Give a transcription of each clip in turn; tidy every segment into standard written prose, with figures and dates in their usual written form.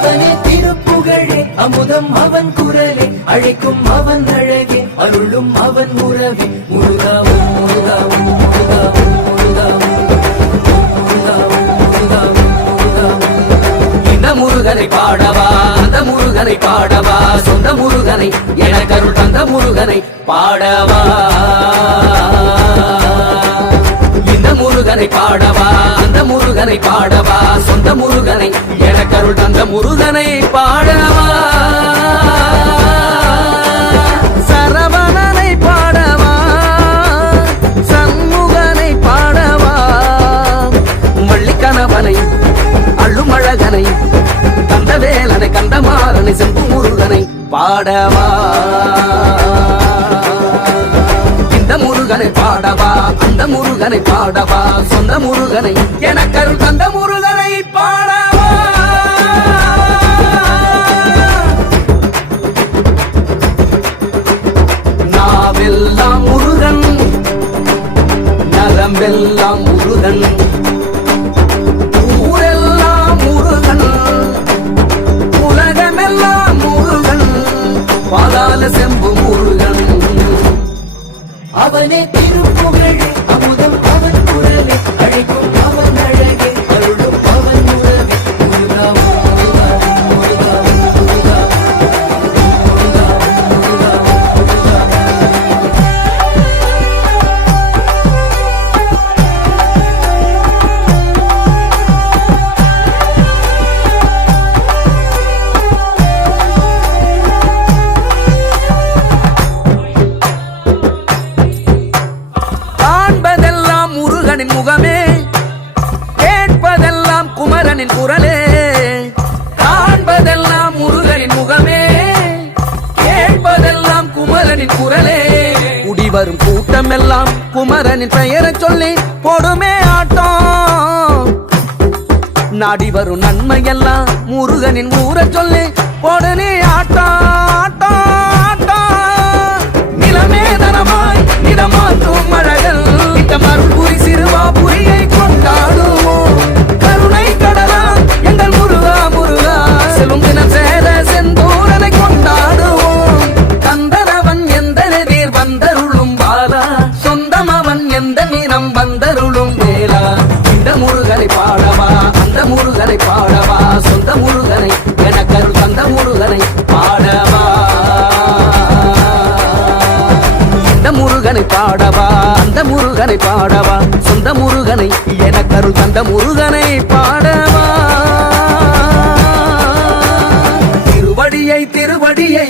அவனே திருப்புகழே அமுதம் அவன் குரலே அழைக்கும் அவன் அழகே அருளும் அவன் உறவே முருகாவும் முருகாவும் முருகாவும் முருகாவும் முருகனை பாடவா அந்த முருகனை பாடவா சொந்த முருகனை எனக்கருள் தந்த முருகனை பாடவா இந்த முருகனை பாடவா அந்த முருகனை பாடவா சொந்த முருகனை எனக்கருள் தந்த முருகனை பாடவா சரவணனை பாடவா சண்முகனை பாடவா வள்ளிக்கணவனை அள்ளுமழகனை கந்தவேலனை கந்தமாறனை செம்பு முருகனை பாடவா இந்த முருகனை பாடவா அந்த முருகனை பாடவா சொந்த முருகனை எனக்கருள் தந்த முருகனை பாடவா நாவெல்லாம் முருகன் நரம்பெல்லாம் முருகன் பாதாள செம்பு முருகன் அவனே திருப்புகழே அமுதம் அவன் குரலே அழைக்கும் அவன் அழகே அருளும் அவன் உறவே முருகாவும் முருகாவும் முருகாவும் முகமே கேட்பதெல்லாம் குமரனின் குரலே காண்பதெல்லாம் முருகனின் முகமே கேட்பதெல்லாம் குமரனின் குரலே குடிவரும் கூட்டம் எல்லாம் குமரனின் பெயரை சொல்லி போடுமே ஆட்டம் நாடி வரும் நன்மை எல்லாம் முருகனின் ஊரை சொல்லி போடுனே ஆட்டம் நிலமே தனமாய் நிலமாற்றும் மழகள் மறுபுரி சிறுவாபுரியை கொண்டாடுவோம் கருணை கடலா எங்கள் முருகா முருகா செல்வம் தினம் சேர செந்தூரனை கொண்டாடுவோம் கந்தனவன் எந்த நீர் வந்தருளும் பாலா சொந்தம் அவன் எந்த நிறம் வந்தருளும் வேலா இந்த முருகனை பாடவா அந்த முருகனை பாடவா சொந்த முருகனை எனக்கருள் தந்த முருகனை பாடவா முருகனை பாடவா அந்த முருகனை பாடவா சொந்த முருகனை எனக்கருள் தந்த முருகனை பாடவா திருவடியை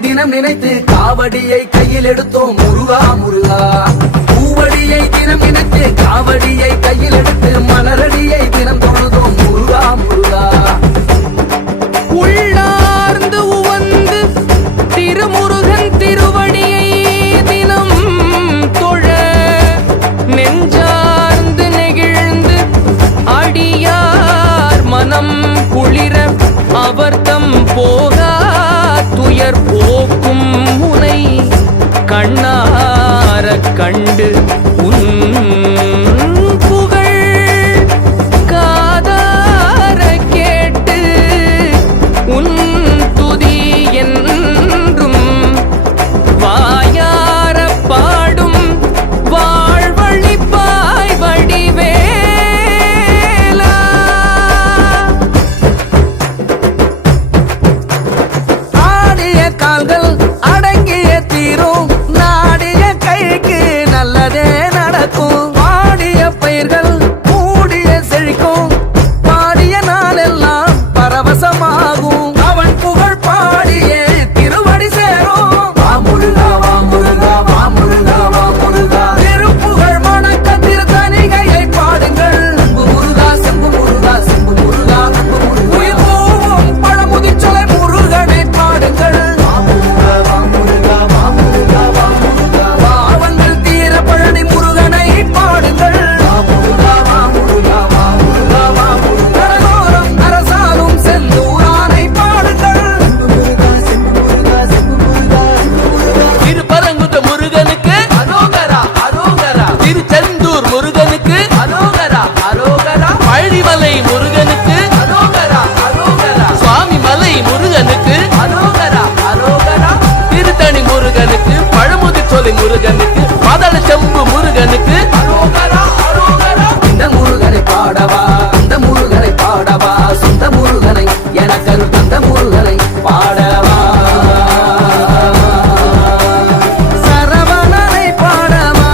தினம் நினைத்து காவடியை கையில் எடுத்தோம் முருகா முருகா பூவடியை தினம் நினைத்து காவடியை கையில் எடுத்து மலரடியை தினம் தொழுதோம் முருகா முருகா உள்ளார்ந்து உவந்து திருமுருகன் திருவடியை நெஞ்சார்ந்து நெகிழ்ந்து அடியார் மனம் குளிர அவர்தம் போகா துயர் போக்கும் முனை கண்ணார கண்டு உன் புகழ் காதார கேட்டு உன் துதி என்றும் வாயார பாடும் வாழ்வழிப்பாய் வடிவேலா ஆடிய கால்கள் அடங்கிய தீரும் நாடிய கைக்கு நல்லதே நடக்கும் பாடிய பயிர்கள் கூடிய செழிக்கும் பாடிய நாளெல்லாம் பரவசமாகும் அவன் புகழ் பாடிய திருவடி சேரும் வா முருகா வா முருகா வா முருகா வா முருகா திருப்புகழ் மணக்க திருத்தணிகையை பாடுங்கள் முருகா செம்பு முருகா செம்பு முருகா உயிர் போவும் பழமுதிர்ச்சொலை முருகனை பாடுங்கள் வா முருகா வா முருகா வா முருகா வா முருகா பாவங்கள் தீர பழனி முருகனை பாடுங்கள் வா முருகா வா முருகா வா முருகா வா முருகா கடலோரம் அரசாலும் செந்தூரானை பாடுங்கள் முருகா செம்பு முருகா செம்பு முருகா திருப்பரங்குன்ற முருகனுக்கு அரோகரா அரோகரா திருச்செந்தூர் முருகனுக்கு அரோகரா அரோகரா பழனிமலை முருகனுக்கு அரோகரா அரோகரா முருகனுக்கு மதள செம்பு முருகனுக்கு இந்த முருகனை பாடவா அந்த முருகனை பாடவா சொந்த முருகனை எனக்கு தந்த முருகனை பாடவா சரவணனை பாடவா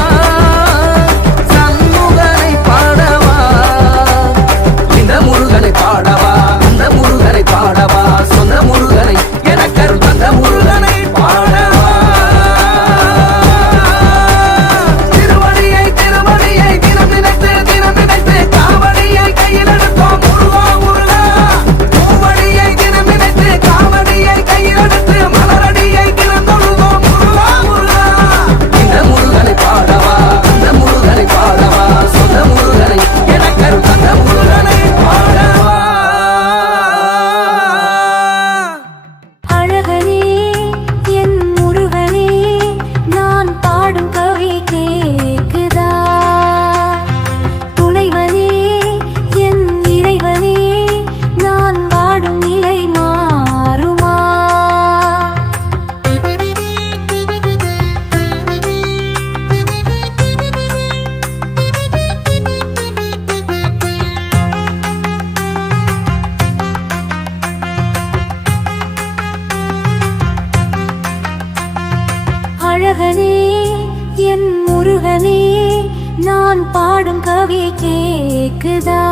சண்முகனை பாடவா இந்த முருகனை பாடவா அந்த முருகனை பாடவா சொந்த முருகனை எனக்கு தந்த முருகனை பாடவா திருவடியை திருவடியை தினம் நினைத்து காவடியை கையில் எடுத்தோம் முருகா முருகா பூவடியை தினம் நினைத்து காவடியை கையில் எடுத்து மலரடியை தினம் தொழுதோம் முருகா முருகா இந்த முருகனை பாடவா அந்த முருகனை பாடவா சொந்த முருகனை எனக்கு தந்த முருகனை பாடவா அழகனே என் முருகனே நான் பாடும் கவி கேக்குதா துணைவனே என் இறைவனே நான் வாடும் நிலை மாறுமா அழகனே என் முருகனே நான் பாடும் கவி கேக்குதா